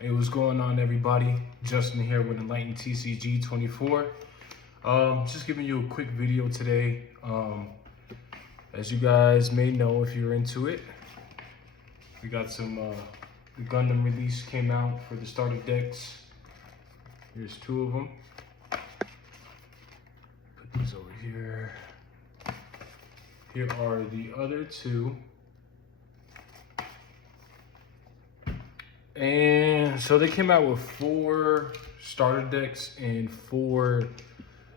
Hey, what's going on, everybody? Justin here with Gundam TCG 24. Just giving you a quick video today. As you guys may know, if you're into it, we got some the Gundam release came out for the starter decks. Here's two of them. Put these over here. Here are the other two. And so they came out with 4 starter decks and 4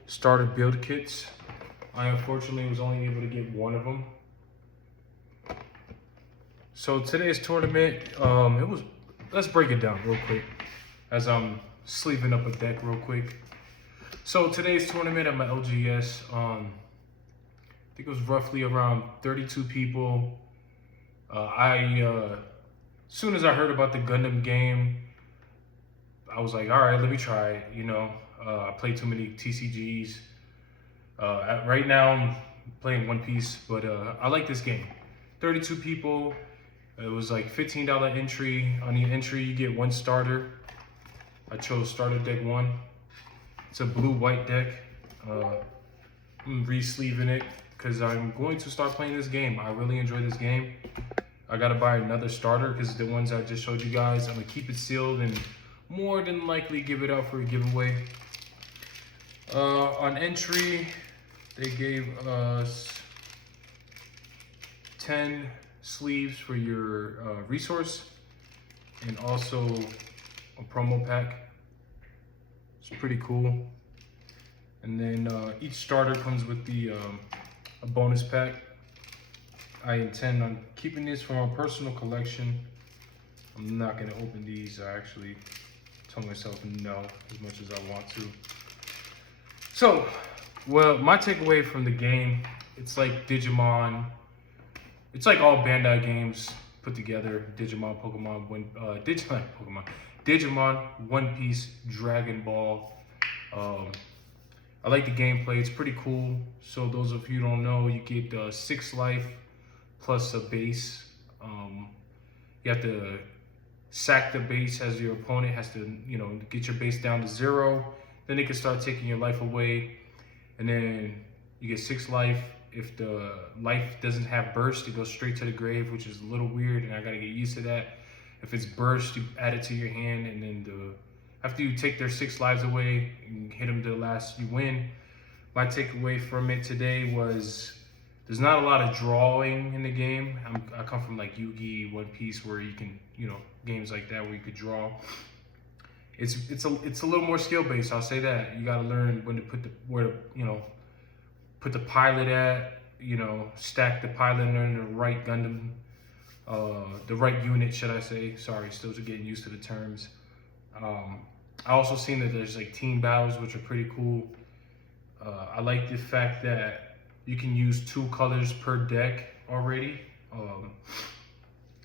starter build kits. I unfortunately was only able to get one of them. So today's tournament, let's break it down real quick as I'm sleeving up a deck real quick. So today's tournament at my LGS, I think it was roughly around 32 people. As soon as I heard about the Gundam game, I was like, all right, let me try it. I play too many TCGs. Right now, I'm playing One Piece, but I like this game. 32 people. It was like $15 entry. On the entry, you get 1 starter. I chose starter deck 1. It's a blue-white deck. I'm re-sleeving it because I'm going to start playing this game. I really enjoy this game. I gotta buy another starter because the ones I just showed you guys, I'm gonna keep it sealed and more than likely give it out for a giveaway. On entry, they gave us 10 sleeves for your resource and also a promo pack. It's pretty cool. And then each starter comes with a bonus pack. I intend on keeping these for my personal collection. I'm not gonna open these. I actually told myself no as much as I want to. So, well, my takeaway from the game, it's like Digimon. It's like all Bandai games put together. Digimon, Digimon, One Piece, Dragon Ball. I like the gameplay. It's pretty cool. So those of you who don't know, you get 6 life plus a base. You have to sack the base as your opponent has to, get your base down to 0. Then they can start taking your life away. And then you get 6 life. If the life doesn't have burst, it goes straight to the grave, which is a little weird, and I gotta get used to that. If it's burst, you add it to your hand, and then after you take their 6 lives away and hit them to the last, you win. My takeaway from it today was there's not a lot of drawing in the game. I come from like Yu-Gi, One Piece, where you can, games like that where you could draw. It's a little more skill based. I'll say that. You gotta learn when to put the pilot at, stack the pilot in the right Gundam, the right unit, should I say? Sorry, still getting used to the terms. I also seen that there's like team battles, which are pretty cool. I like the fact that you can use 2 colors per deck already.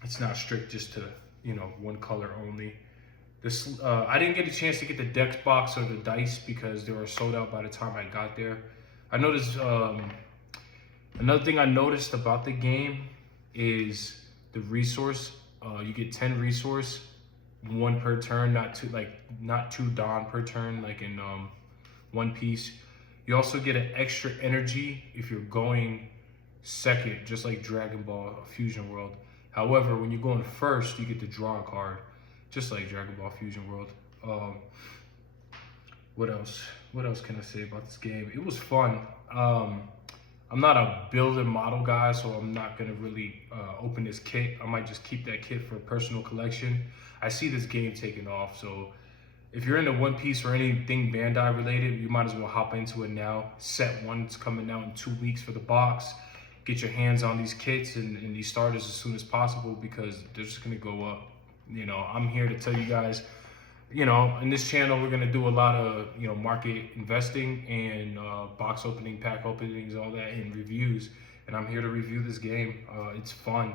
It's not strict just to, 1 color only. This I didn't get a chance to get the deck box or the dice because they were sold out by the time I got there. I noticed, another thing I noticed about the game is the resource. You get 10 resource, 1 per turn, not 2 Dawn per turn like in One Piece. You also get an extra energy if you're going second, just like Dragon Ball Fusion World. However, when you're going first, you get to draw a card, just like Dragon Ball Fusion World. What else? What else can I say about this game? It was fun. I'm not a build and model guy, so I'm not gonna really open this kit. I might just keep that kit for personal collection. I see this game taking off, so if you're into One Piece or anything Bandai related, you might as well hop into it now. Set 1's coming out in 2 weeks for the box. Get your hands on these kits and these starters as soon as possible because they're just gonna go up. I'm here to tell you guys, in this channel, we're gonna do a lot of, market investing and box opening, pack openings, all that, and reviews. And I'm here to review this game. It's fun.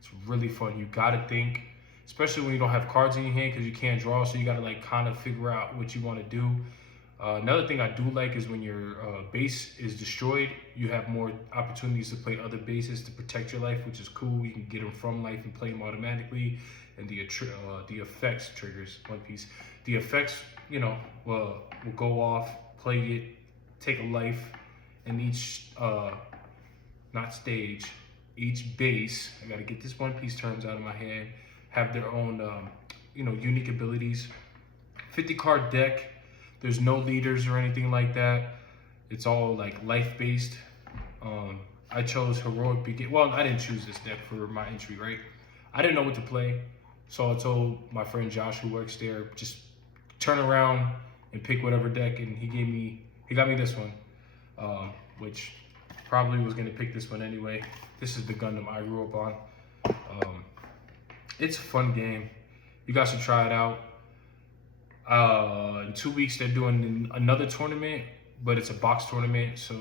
It's really fun. You gotta think, especially when you don't have cards in your hand because you can't draw, so you gotta kind of figure out what you want to do. Another thing I do like is when your base is destroyed, you have more opportunities to play other bases to protect your life, which is cool. You can get them from life and play them automatically. And the effects triggers One Piece. The effects, you know, will go off, play it, take a life, and each not stage, each base. I gotta get this One Piece terms out of my head. Have their own, you know, unique abilities. 50 card deck. There's no leaders or anything like that. It's all like life based. I chose Heroic Begin. Well, I didn't choose this deck for my entry, right? I didn't know what to play. So I told my friend Josh, who works there, just turn around and pick whatever deck. And he got me this one, which probably was gonna pick this one anyway. This is the Gundam I grew up on. It's a fun game. You guys should try it out. In 2 weeks, they're doing another tournament, but it's a box tournament. So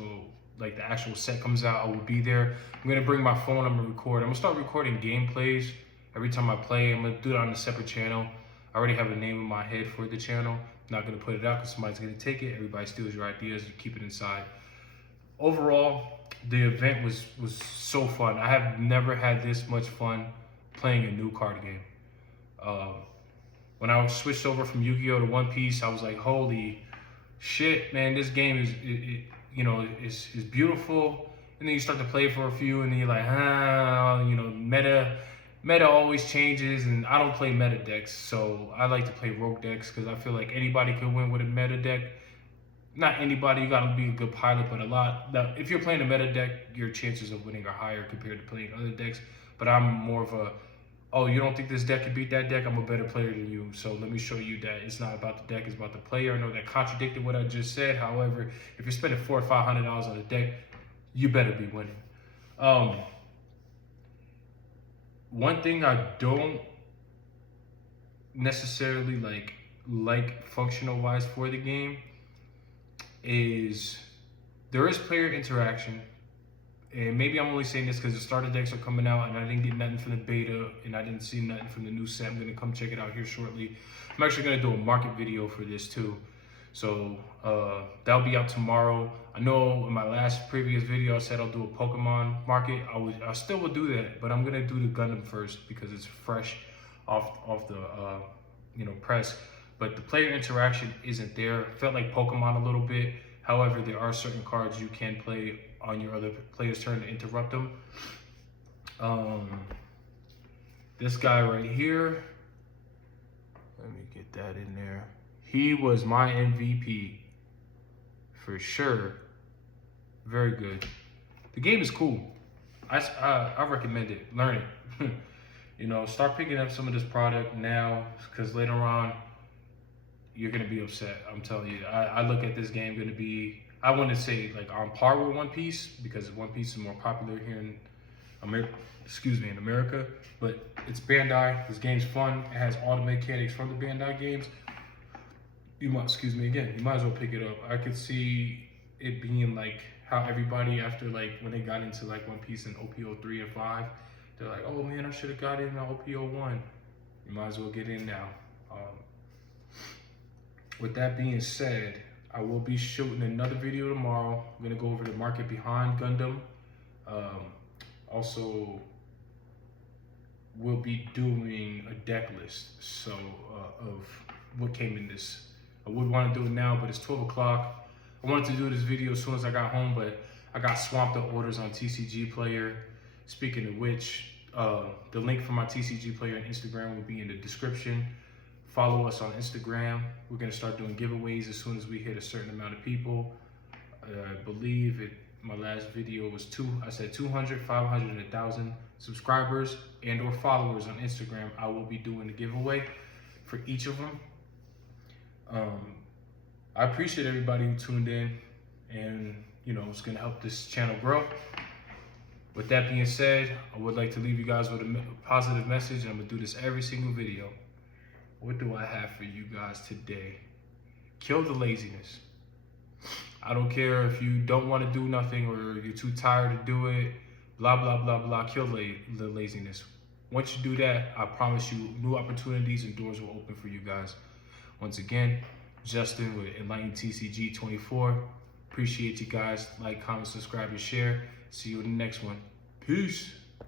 like the actual set comes out, I will be there. I'm gonna bring my phone, I'm gonna record. I'm gonna start recording gameplays every time I play. I'm gonna do it on a separate channel. I already have a name in my head for the channel. I'm not gonna put it out because somebody's gonna take it. Everybody steals your ideas, you keep it inside. Overall, the event was so fun. I have never had this much fun playing a new card game. When I switched over from Yu-Gi-Oh to One Piece, I was like, holy shit, man, this game is beautiful. And then you start to play for a few, and then you're like, you know, meta always changes, and I don't play meta decks, so I like to play rogue decks because I feel like anybody could win with a meta deck. Not anybody, you gotta be a good pilot, but if you're playing a meta deck, your chances of winning are higher compared to playing other decks. But I'm more of a, oh, you don't think this deck can beat that deck? I'm a better player than you, so let me show you that it's not about the deck, it's about the player. I know that contradicted what I just said. However, if you're spending $400 or $500 on a deck, you better be winning. One thing I don't necessarily like functional wise for the game is there is player interaction. And maybe I'm only saying this because the starter decks are coming out and I didn't get nothing from the beta and I didn't see nothing from the new set. I'm gonna come check it out here shortly. I'm actually gonna do a market video for this too. So that'll be out tomorrow. I know in my previous video I said I'll do a Pokemon market. I still will do that, but I'm gonna do the Gundam first because it's fresh off the press. But the player interaction isn't there. It felt like Pokemon a little bit. However, there are certain cards you can play on your other player's turn to interrupt them. This guy right here, let me get that in there. He was my MVP for sure. Very good. The game is cool. I recommend it. Learn it. You know, start picking up some of this product now because later on you're gonna be upset. I'm telling you. I look at this game gonna be, I wouldn't say like on par with One Piece because One Piece is more popular here in America, but it's Bandai. This game's fun. It has all the mechanics from the Bandai games. You might as well pick it up. I could see it being like how everybody after like when they got into like One Piece in OPO 3 and 5, they're like, oh man, I should have got in OPO 1. You might as well get in now. With that being said, I will be shooting another video tomorrow. I'm gonna go over the market behind Gundam. Also, we'll be doing a deck list of what came in this. I would want to do it now, but it's 12 o'clock. I wanted to do this video as soon as I got home, but I got swamped with orders on TCG Player. Speaking of which, the link for my TCG Player on Instagram will be in the description. Follow us on Instagram. We're gonna start doing giveaways as soon as we hit a certain amount of people. I believe my last video was I said 200, 500, and 1,000 subscribers and or followers on Instagram. I will be doing a giveaway for each of them. I appreciate everybody who tuned in and it's gonna help this channel grow. With that being said, I would like to leave you guys with a positive message, and I'm gonna do this every single video. What do I have for you guys today? Kill the laziness. I don't care if you don't want to do nothing or you're too tired to do it, blah, blah, blah, blah. Kill the laziness. Once you do that, I promise you new opportunities and doors will open for you guys. Once again, Justin with Enlightened TCG 24. Appreciate you guys. Like, comment, subscribe, and share. See you in the next one. Peace.